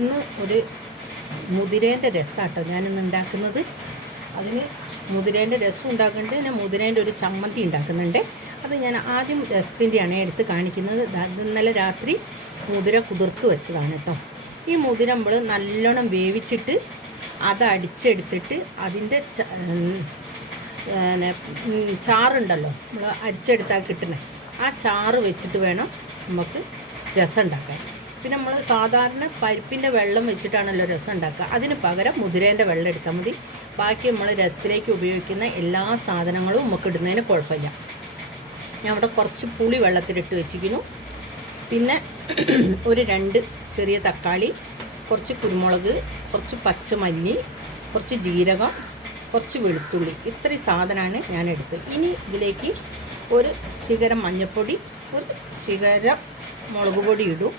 ഇന്ന് ഒരു മുതിരേന്റെ രസമാട്ടോ ഞാനിന്ന് ഉണ്ടാക്കുന്നത് അതിന് മുതിരേന്റെ രസം ഉണ്ടാക്കുന്നുണ്ട് പിന്നെ മുതിരേന്റെ ഒരു ചമ്മന്തി ഉണ്ടാക്കുന്നുണ്ട്. അത് ഞാൻ ആദ്യം രസത്തിന്റെയാണ് എടുത്ത് കാണിക്കുന്നത് ഇന്നലെ രാത്രി മുതിര കുതിർത്ത് വെച്ചതാണ് കേട്ടോ. ഈ മുതിര നമ്മൾ നല്ലോണം വേവിച്ചിട്ട് അത് അടിച്ചെടുത്തിട്ട് അതിന്റെ ചാറുണ്ടല്ലോ നമ്മൾ അരിച്ചെടുത്താൽ കിട്ടുന്നത് ആ ചാറ് വെച്ചിട്ട് വേണം നമുക്ക് രസം ഉണ്ടാക്കാൻ. പിന്നെ നമ്മൾ സാധാരണ പരിപ്പിന്റെ വെള്ളം വെച്ചിട്ടാണല്ലോ രസം ഉണ്ടാക്കുക. അതിന് പകരം മുതിരേന്റെ വെള്ളം എടുത്താൽ മതി. ബാക്കി നമ്മൾ രസത്തിലേക്ക് ഉപയോഗിക്കുന്ന എല്ലാ സാധനങ്ങളും നമുക്ക് ഇടുന്നതിന് കുഴപ്പമില്ല. ഞാൻ ഇവിടെ കുറച്ച് പുളി വെള്ളത്തിലിട്ട് വെച്ചിരിക്കുന്നു. പിന്നെ ഒരു രണ്ട് ചെറിയ തക്കാളി കുറച്ച് കുരുമുളക് കുറച്ച് പച്ചമല്ലി കുറച്ച് ജീരകം കുറച്ച് വെളുത്തുള്ളി. ഇത്രയും സാധനമാണ് ഞാൻ എടുത്തത്. ഇനി ഇതിലേക്ക് ഒരു ശിഖരം മഞ്ഞൾപ്പൊടി ഒരു ശിഖരം മുളക് പൊടി ഇടും.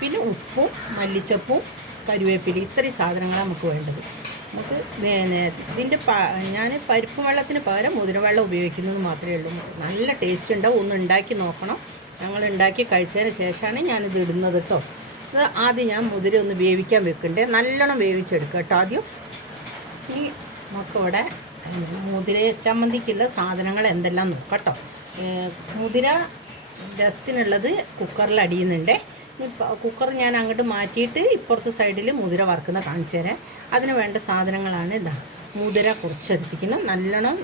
പിന്നെ ഉപ്പും മല്ലിച്ചപ്പും കരുവേപ്പില ഇത്രയും സാധനങ്ങളാണ് നമുക്ക് വേണ്ടത്. നമുക്ക് ഇതിന്റെ ഞാൻ പരിപ്പ് വെള്ളത്തിന് പകരം മുതിരവെള്ളം ഉപയോഗിക്കുന്നത് മാത്രമേ ഉള്ളൂ. നല്ല ടേസ്റ്റ് ഉണ്ടാവും. ഒന്ന് ഉണ്ടാക്കി നോക്കണം. ഞങ്ങൾ ഉണ്ടാക്കി കഴിച്ചതിന് ശേഷമാണ് ഞാനിത് ഇടുന്നത് കേട്ടോ. ഇത് ആദ്യം ഞാൻ മുതിര ഒന്ന് വേവിക്കാൻ വെക്കണ്ടേ. നല്ലോണം വേവിച്ചെടുക്കുക കേട്ടോ ആദ്യം. ഈ നമുക്കിവിടെ മുതിര ചമ്മന്തിക്കുള്ള സാധനങ്ങൾ എന്തെല്ലാം നോക്കാം കേട്ടോ. മുതിര ജസ്റ്റിനുള്ളത് കുക്കറിൽ അടിയുന്നുണ്ട്. കുക്കർ ഞാൻ അങ്ങോട്ട് മാറ്റിയിട്ട് ഇപ്പുറത്തെ സൈഡിൽ മുതിര വറുക്കുന്ന കാണിച്ചു തരാം അതിന് വേണ്ട സാധനങ്ങളാണ് ഇതാ. മുതിര കുറച്ചെടുത്തിക്കണം നല്ലോണം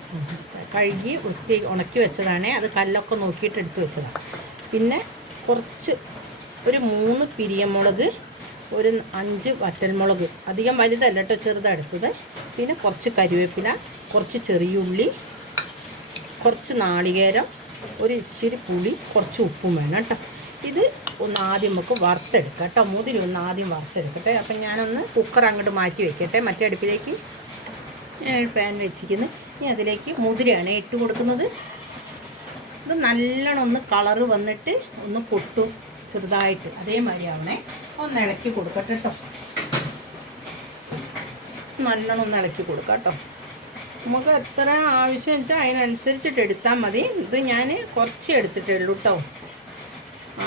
കഴുകി വൃത്തി ഉണക്കി വെച്ചതാണ്. അത് കല്ലൊക്കെ നോക്കിയിട്ട് എടുത്തു വെച്ചതാണ്. പിന്നെ കുറച്ച് ഒരു മൂന്ന് പിരിയമുളക് ഒരു അഞ്ച് വറ്റൽമുളക്. അധികം വലുതല്ല കേട്ടോ ചെറുതെടുത്തത് പിന്നെ കുറച്ച് കരിവേപ്പില കുറച്ച് ചെറിയ ഉള്ളി കുറച്ച് നാളികേരം ഒരു ഇച്ചിരി പുളി കുറച്ച് ഉപ്പും വേണം കേട്ടോ. ഇത് ഒന്ന് ആദ്യം നമുക്ക് വറുത്തെടുക്കാം കേട്ടോ. മുതിരി ഒന്ന് ആദ്യം വറുത്തെടുക്കട്ടെ. അപ്പം ഞാനൊന്ന് കുക്കർ അങ്ങോട്ട് മാറ്റി വെക്കട്ടെ. മറ്റേ അടുപ്പിലേക്ക് ഞാൻ പാൻ വെച്ചിരിക്കുന്നു. ഇനി അതിലേക്ക് മുതിരയാണ് ഇട്ട് കൊടുക്കുന്നത്. ഇത് നല്ലോണം ഒന്ന് കളറ് വന്നിട്ട് ഒന്ന് പൊട്ടും ചെറുതായിട്ട്. അതേമാതിരി ആവണേ ഒന്ന് ഇളക്കി കൊടുക്കട്ടെ കേട്ടോ. നല്ലോണം ഒന്ന് ഇളക്കി കൊടുക്കാം കേട്ടോ. നമുക്ക് എത്ര ആവശ്യം വെച്ചാൽ അതിനനുസരിച്ചിട്ട് എടുത്താൽ മതി. ഇത് ഞാൻ കുറച്ച് എടുത്തിട്ടുള്ളൂ കേട്ടോ.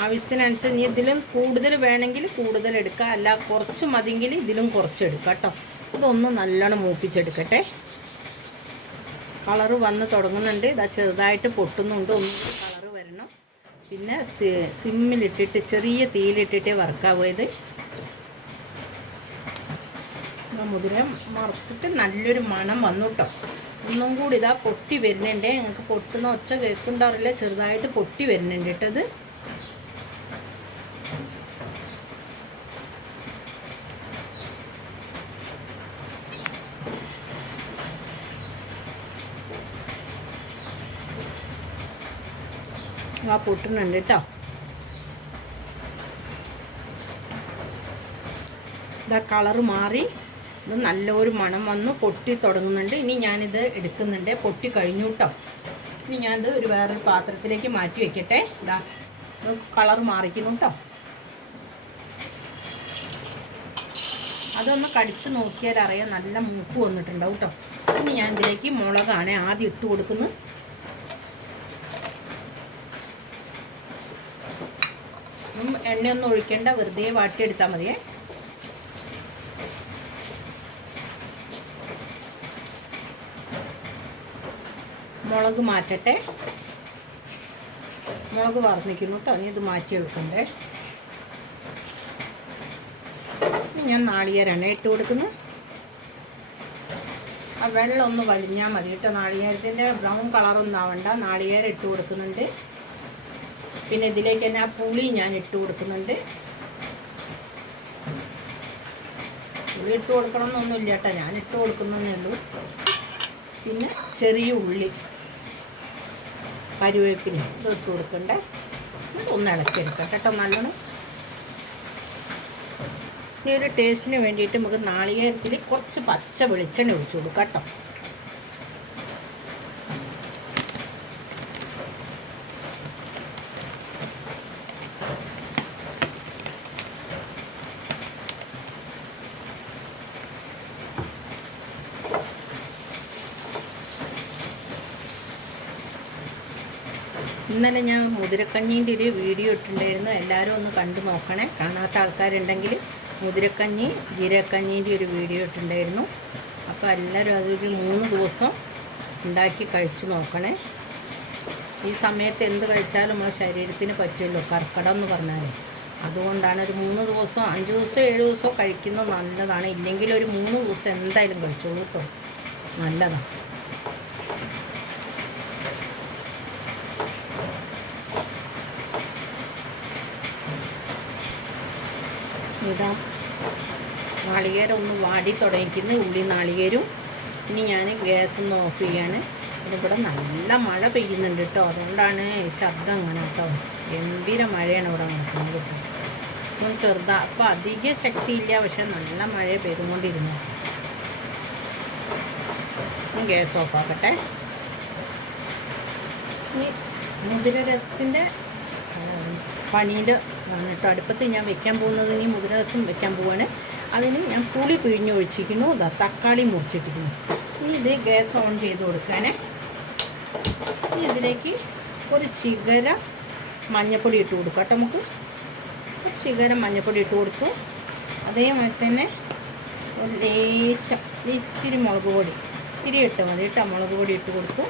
ആവശ്യത്തിനനുസരിച്ച് ഇനി ഇതിലും കൂടുതൽ വേണമെങ്കിൽ കൂടുതൽ എടുക്കുക അല്ല കുറച്ച് മതിയെങ്കിൽ ഇതിലും കുറച്ചെടുക്കുക കേട്ടോ. ഇതൊന്ന് നല്ലോണം മൂപ്പിച്ചെടുക്കട്ടെ. കളറ് വന്ന് തുടങ്ങുന്നുണ്ട്. ഇതാ ചെറുതായിട്ട് പൊട്ടുന്നുണ്ട്. ഒന്നും കളറ് വരണം. പിന്നെ സിമ്മിലിട്ടിട്ട് ചെറിയ തീയിലിട്ടിട്ടേ വറുക്കാവുക ഇത്. മുതിരം മുതിര നല്ലൊരു മണം വന്നു കേട്ടോ. ഒന്നും കൂടി ഇതാ പൊട്ടി വരുന്നുണ്ട്. ഞങ്ങൾക്ക് പൊട്ടുന്ന ഒച്ച കേൾക്കുണ്ടാവില്ല. ചെറുതായിട്ട് പൊട്ടി വരുന്നുണ്ട് കേട്ടോ ആ പൊട്ടുന്നുണ്ട് കേട്ടോ ഇതാ കളറ് മാറി. ഇത് നല്ലൊരു മണം വന്ന് പൊട്ടി തുടങ്ങുന്നുണ്ട്. ഇനി ഞാനിത് എടുക്കുന്നുണ്ട്. പൊട്ടി കഴിഞ്ഞു കേട്ടോ ഇനി ഞാനിത് ഒരു വേറൊരു പാത്രത്തിലേക്ക് മാറ്റി വെക്കട്ടെ. ഇതാ കളർ മാറിക്കുന്നു കേട്ടോ അതൊന്ന് കടിച്ച് നോക്കിയാൽ അറിയാം നല്ല മൂപ്പ് വന്നിട്ടുണ്ടാവും കേട്ടോ ഇനി ഞാൻ ഇതിലേക്ക് മുളകാണ് ആദ്യം ഇട്ട് കൊടുക്കുന്നത്. ഉം, എണ്ണയൊന്നും ഒഴിക്കേണ്ട വെറുതെ വാട്ടിയെടുത്താൽ മതിയേ. മുളക് മാറ്റട്ടെ. മുളക് വറന്നിക്കുന്നു കേട്ടോ ഇനി ഇത് മാറ്റി എടുക്കണ്ടേ. ഇനി ഞാൻ നാളികേരാണ് ഇട്ട് കൊടുക്കുന്നത് ആ വെള്ളം ഒന്ന് വലിഞ്ഞാൽ മതി കേട്ടോ നാളികേരത്തിന്റെ ബ്രൗൺ കളറൊന്നും ആവണ്ട നാളികേരം ഇട്ട് കൊടുക്കുന്നുണ്ട്. പിന്നെ ഇതിലേക്ക് തന്നെ ആ പുളി ഞാൻ ഇട്ട് കൊടുക്കുന്നുണ്ട്. പുളി ഇട്ട് കൊടുക്കണം എന്നൊന്നുമില്ല കേട്ടോ ഞാൻ ഇട്ട് കൊടുക്കുന്നതേ ഉള്ളൂ. പിന്നെ ചെറിയ ഉള്ളി കരുവേപ്പിന് ഇട്ട് കൊടുക്കണ്ടേ? ഒന്ന് ഇളക്കിയെടുക്കാം കേട്ടോ നല്ലോണം. ഈ ഒരു ടേസ്റ്റിന് വേണ്ടിയിട്ട് നമുക്ക് നാളികേരത്തിൽ കുറച്ച് പച്ച വെളിച്ചെണ്ണ ഒഴിച്ചു കൊടുക്കാം കേട്ടോ. ഇന്നലെ ഞാൻ മുതിരക്കഞ്ഞീന്റെ ഒരു വീഡിയോ ഇട്ടിട്ടുണ്ടായിരുന്നു. എല്ലാവരും ഒന്ന് കണ്ടു നോക്കണേ. കാണാത്ത ആൾക്കാരുണ്ടെങ്കിൽ മുതിരക്കഞ്ഞി ജീരക്കഞ്ഞീന്റെ ഒരു വീഡിയോ ഇട്ടുണ്ടായിരുന്നു അപ്പോൾ എല്ലാവരും അതൊരു മൂന്ന് ദിവസം ഉണ്ടാക്കി കഴിച്ച് നോക്കണേ. ഈ സമയത്ത് എന്ത് കഴിച്ചാലും നമ്മുടെ ശരീരത്തിന് പറ്റുമല്ലോ കർക്കടം എന്ന് പറഞ്ഞാൽ അതുകൊണ്ടാണ് ഒരു മൂന്ന് ദിവസം അഞ്ച് ദിവസം ഏഴ് ദിവസമോ കഴിക്കുന്നത് നല്ലതാണ്. ഇല്ലെങ്കിൽ ഒരു മൂന്ന് ദിവസം എന്തായാലും കഴിച്ചോളൂ കേട്ടോ. നല്ലതാണ്. ഇതാ. നാളികേരം ഒന്ന് വാടി തുടങ്ങിക്കുന്ന. ഉള്ളി നാളികേരും. ഇനി ഞാൻ ഗ്യാസ് ഒന്ന് ഓഫ് ചെയ്യാണ്. ഇവിടെ നല്ല മഴ പെയ്യുന്നുണ്ട് കേട്ടോ. അതുകൊണ്ടാണ് ശബ്ദം അങ്ങനെ കേട്ടോ. ഗംഭീര മഴയാണ് ഇവിടെ നടക്കുന്നത് കേട്ടോ. ഇപ്പം ചെറുതാ. അപ്പം അധിക ശക്തിയില്ല. പക്ഷെ നല്ല മഴ പെയ്തുകൊണ്ടിരുന്നു. Gas off ആക്കട്ടെ. ഇനി മുതിര രസത്തിന്റെ പണീന്റെ കേട്ടോ അടുപ്പത്ത് ഞാൻ വെക്കാൻ പോകുന്നത് ഇനി മുതിര രസം വെക്കാൻ പോവാണ്. അതിന് ഞാൻ പുളി പിഴിഞ്ഞ് ഒഴിച്ചിരിക്കുന്നു ഇതാ തക്കാളി മുറിച്ചിട്ടിരിക്കുന്നു. ഇനി ഇത് ഗ്യാസ് ഓൺ ചെയ്ത് കൊടുക്കാനേ. ഇനി ഇതിലേക്ക് ഒരു ശിഖര മഞ്ഞപ്പൊടി ഇട്ട് കൊടുക്കാം കേട്ടോ നമുക്ക്. ശിഖരം മഞ്ഞപ്പൊടി ഇട്ട് കൊടുത്തു. അതേമാതിരി തന്നെ ഒരു ലേശം ഇച്ചിരി മുളക് പൊടി ഇത്തിരി ഇട്ട് മതി കേട്ടോ. മുളക് പൊടി ഇട്ട് കൊടുത്തു.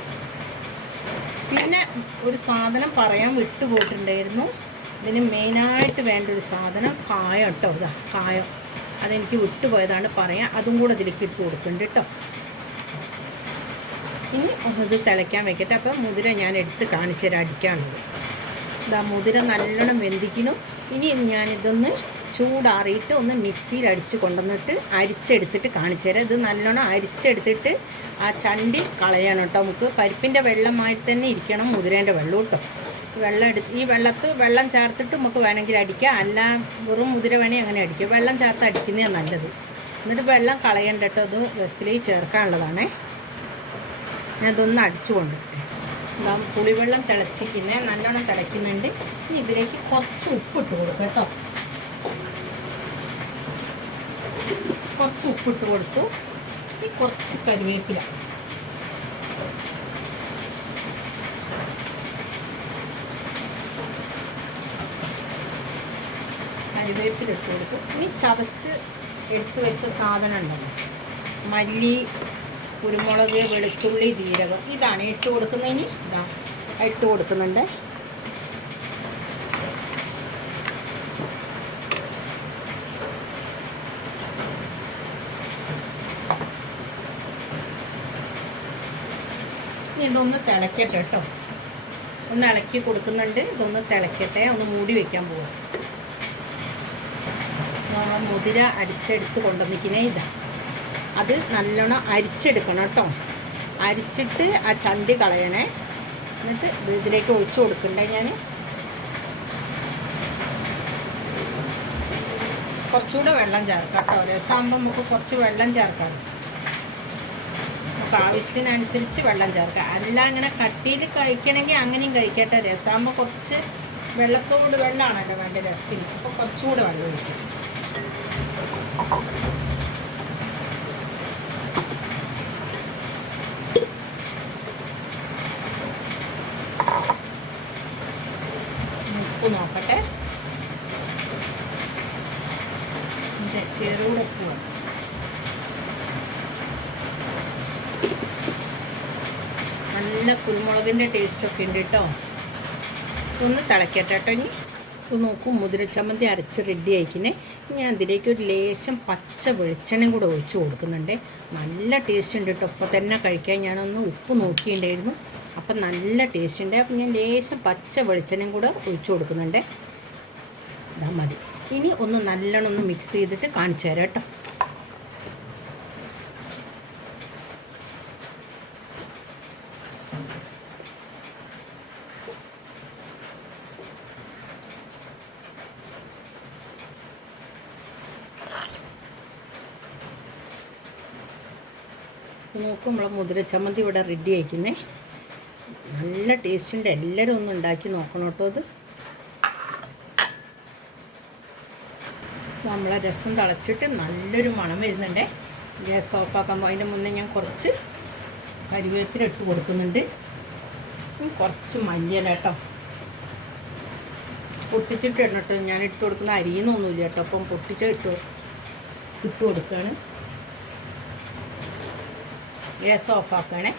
പിന്നെ ഒരു സാധനം പറയാൻ വിട്ടുപോയിട്ടുണ്ടായിരുന്നു. ഇതിന് മെയിനായിട്ട് വേണ്ട ഒരു സാധനം കായം കേട്ടോ ഇതാ കായം. അതെനിക്ക് വിട്ടുപോയതാണ് പറയാം അതും കൂടെ അതിലേക്ക് ഇട്ട് കൊടുക്കുന്നുണ്ട് കേട്ടോ. ഇനി ഒന്നത് തിളയ്ക്കാൻ വെക്കട്ടെ. അപ്പോൾ മുതിര ഞാൻ എടുത്ത് കാണിച്ചു തരാം അടിക്കാനുള്ളത്. ഇതാ മുതിര നല്ലോണം വെന്തിക്കണം ഇനി ഞാനിതൊന്ന് ചൂടാറിയിട്ട് ഒന്ന് മിക്സിയിൽ അടിച്ച് കൊണ്ടുവന്നിട്ട് അരിച്ചെടുത്തിട്ട് കാണിച്ചു തരാം. ഇത് നല്ലോണം അരിച്ചെടുത്തിട്ട് ആ ചണ്ടി കളയണം കേട്ടോ. നമുക്ക് പരിപ്പിന്റെ വെള്ളമായി തന്നെ ഇരിക്കണം മുതിരേന്റെ വെള്ളം കേട്ടോ. വെള്ളം എടുത്ത് ഈ വെള്ളത്ത് വെള്ളം ചേർത്തിട്ട് നമുക്ക് വേണമെങ്കിൽ അടിക്കാം. അല്ല വെറും മുതിര വേണമെങ്കിൽ അങ്ങനെ അടിക്കാം. വെള്ളം ചേർത്ത് അടിക്കുന്നതാണ് നല്ലത്. എന്നിട്ട് വെള്ളം കളയണ്ട കേട്ടോ. അത് വെസ്റ്റിലേക്ക് ചേർക്കാനുള്ളതാണേ. ഞാൻ ഇതൊന്ന് അടിച്ചു കൊണ്ടിട്ടെ പുളിവെള്ളം തിളച്ചിരിക്കുന്നത് നല്ലോണം തിളയ്ക്കുന്നുണ്ട്. ഇനി ഇതിലേക്ക് കുറച്ച് ഉപ്പിട്ട് കൊടുക്കുക കേട്ടോ. കുറച്ച് ഉപ്പിട്ട് കൊടുത്തു. ഈ കുറച്ച് കറിവേപ്പില കറിവേപ്പില ഇട്ട് കൊടുത്തു ഇനി ചതച്ച് എടുത്തു വെച്ച സാധനം ഉണ്ടല്ലോ. മല്ലി കുരുമുളക് വെളുത്തുള്ളി ജീരകം ഇതാണ് ഇട്ട് കൊടുക്കുന്നതിന് ഇതാ ഇട്ട് കൊടുക്കുന്നുണ്ട്. ഇതൊന്ന് തിളക്കട്ടെ കേട്ടോ. ഒന്ന് ഇളക്കി കൊടുക്കുന്നുണ്ട്. ഇതൊന്ന് തിളക്കട്ടെ. ഒന്ന് മൂടി വെക്കാൻ ആ മുതിര അരിച്ചെടുത്ത് കൊണ്ടുവന്നിരിക്കുന്നേ ഇതാ. അത് നല്ലോണം അരിച്ചെടുക്കണം കേട്ടോ. അരിച്ചിട്ട് ആ ചന്തി കളയണേ. എന്നിട്ട് ഇത് ഇതിലേക്ക് ഒഴിച്ചു കൊടുക്കണ്ടേ ഞാൻ കുറച്ചുകൂടെ വെള്ളം ചേർക്കാം കേട്ടോ. രസമാകുമ്പോൾ നമുക്ക് കുറച്ച് വെള്ളം ചേർക്കാം. നമുക്ക് ആവശ്യത്തിനനുസരിച്ച് വെള്ളം ചേർക്കാം. അല്ല അങ്ങനെ കട്ടിയിൽ കഴിക്കണമെങ്കിൽ അങ്ങനെയും കഴിക്കട്ടെ രസമാകുമ്പോൾ കുറച്ച് വെള്ളത്തോട് വെള്ളമാണല്ലോ വേണ്ട രസത്തിന് അപ്പോൾ കുറച്ചുകൂടെ വെള്ളം ഒഴിക്കും ഉപ്പ് നോക്കട്ടെ ഇതിന്റെ ചെറുകൂടെ ഉപ്പ് വേണം. നല്ല കുരുമുളകിന്റെ ടേസ്റ്റൊക്കെ ഉണ്ട് കേട്ടോ ഒന്ന് തിളക്കട്ടെ കേട്ടോ ഇനി. ഇത് നോക്കൂ മുതിരച്ചമ്മന്തി അരച്ച് റെഡി ആയിക്കിനെ. ഞാൻ അതിലേക്ക് ഒരു ലേശം പച്ച വെളിച്ചെണ്ണയും കൂടെ ഒഴിച്ച് കൊടുക്കുന്നുണ്ട്. നല്ല ടേസ്റ്റ് ഉണ്ട് കേട്ടോ ഇപ്പോൾ തന്നെ കഴിക്കാൻ ഞാനൊന്ന് ഉപ്പ് നോക്കിയിട്ടുണ്ടായിരുന്നു. അപ്പം നല്ല ടേസ്റ്റ് ഉണ്ട്. അപ്പം ഞാൻ ലേശം പച്ച വെളിച്ചെണ്ണയും കൂടെ ഒഴിച്ച് കൊടുക്കുന്നുണ്ട്. ഇതാ മതി. ഇനി ഒന്ന് നല്ലോണം ഒന്ന് മിക്സ് ചെയ്തിട്ട് കാണിച്ചു തരാം കേട്ടോ. നോക്കും നമ്മളെ മുതിര ചമ്മന്തി ഇവിടെ റെഡി ആയിക്കുന്നേ. നല്ല ടേസ്റ്റ് ഉണ്ട്. എല്ലാവരും ഒന്ന് ഉണ്ടാക്കി നോക്കണം കേട്ടോ അത്. നമ്മളെ രസം തിളച്ചിട്ട് നല്ലൊരു മണം വരുന്നുണ്ട്. ഗ്യാസ് ഓഫാക്കുമ്പോൾ അതിന്റെ മുന്നേ ഞാൻ കുറച്ച് കരിവേപ്പില ഇട്ട് കൊടുക്കുന്നുണ്ട്. കുറച്ച് മല്ലിയില കേട്ടോ. പൊട്ടിച്ചിട്ട് ഇടണട്ടോ. ഞാൻ ഇട്ട് കൊടുക്കുന്ന അരിയെന്നൊന്നുമില്ല കേട്ടോ. അപ്പം പൊട്ടിച്ചിട്ട് ഇട്ട് കൊടുക്കുകയാണ്. ഗ്യാസ് ഓഫ് ആക്കണേ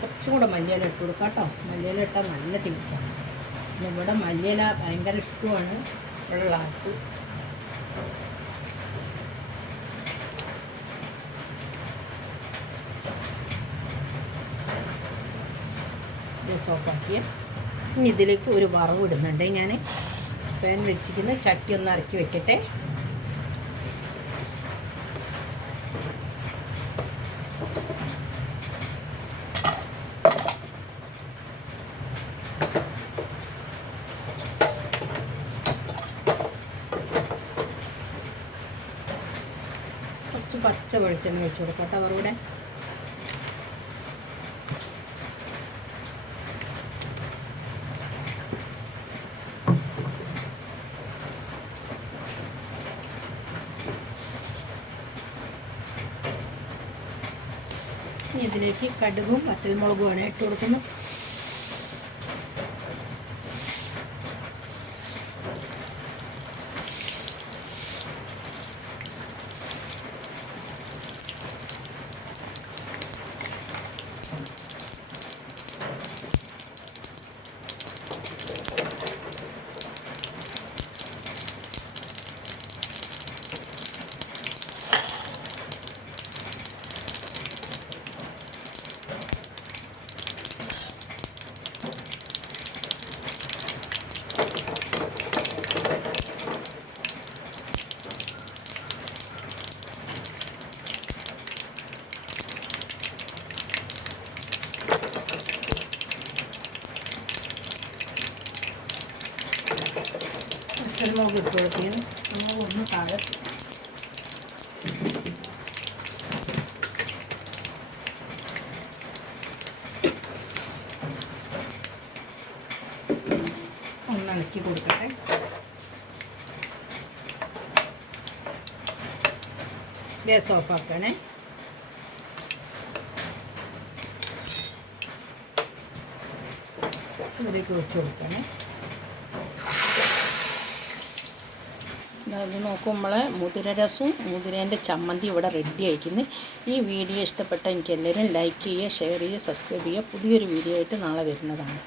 കുറച്ചും കൂടെ മല്ലിയില ഇട്ട് കൊടുക്കാം കേട്ടോ. മല്ലിയില ഇട്ടാൽ നല്ല ടേസ്റ്റാണ്. ഇവിടെ മല്ലിയില ഭയങ്കര ഇഷ്ടമാണ്. ആൾക്ക് ഗ്യാസ് ഇനി ഇതിലേക്ക് ഒരു വറവ് ഇടുന്നുണ്ട്. ഞാൻ പാൻ വെച്ചിരിക്കുന്ന ചട്ടി ഒന്ന് ഇറക്കി വെക്കട്ടെ. കുറച്ച് പച്ച വെളിച്ചെണ്ണ വെച്ച് കൊടുക്കട്ടെ അവരുടെ. ഇനി ഇതിലേക്ക് കടുകും വറ്റൽമുളകുമാണ് ഇട്ട് കൊടുക്കുന്നത് ഇട്ട് കൊടുക്കുകയാണ് നമ്മൾ ഒന്ന് താഴെ. ഒന്നിളക്കി കൊടുക്കട്ടെ. ഗ്യാസ് ഓഫ് ആക്കണേ. ഇതിലേക്ക് ഒഴിച്ചു കൊടുക്കണേ. അത് നമ്മളെ മുതിര രസവും മുതിരേന്റെ ചമ്മന്തി ഇവിടെ റെഡി ആയിരിക്കുന്നു ഈ വീഡിയോ ഇഷ്ടപ്പെട്ട എനിക്ക് എല്ലാവരും ലൈക്ക് ചെയ്യുക ഷെയർ ചെയ്യുക സബ്സ്ക്രൈബ് ചെയ്യുക. പുതിയൊരു വീഡിയോ ആയിട്ട് നാളെ വരുന്നതാണ്.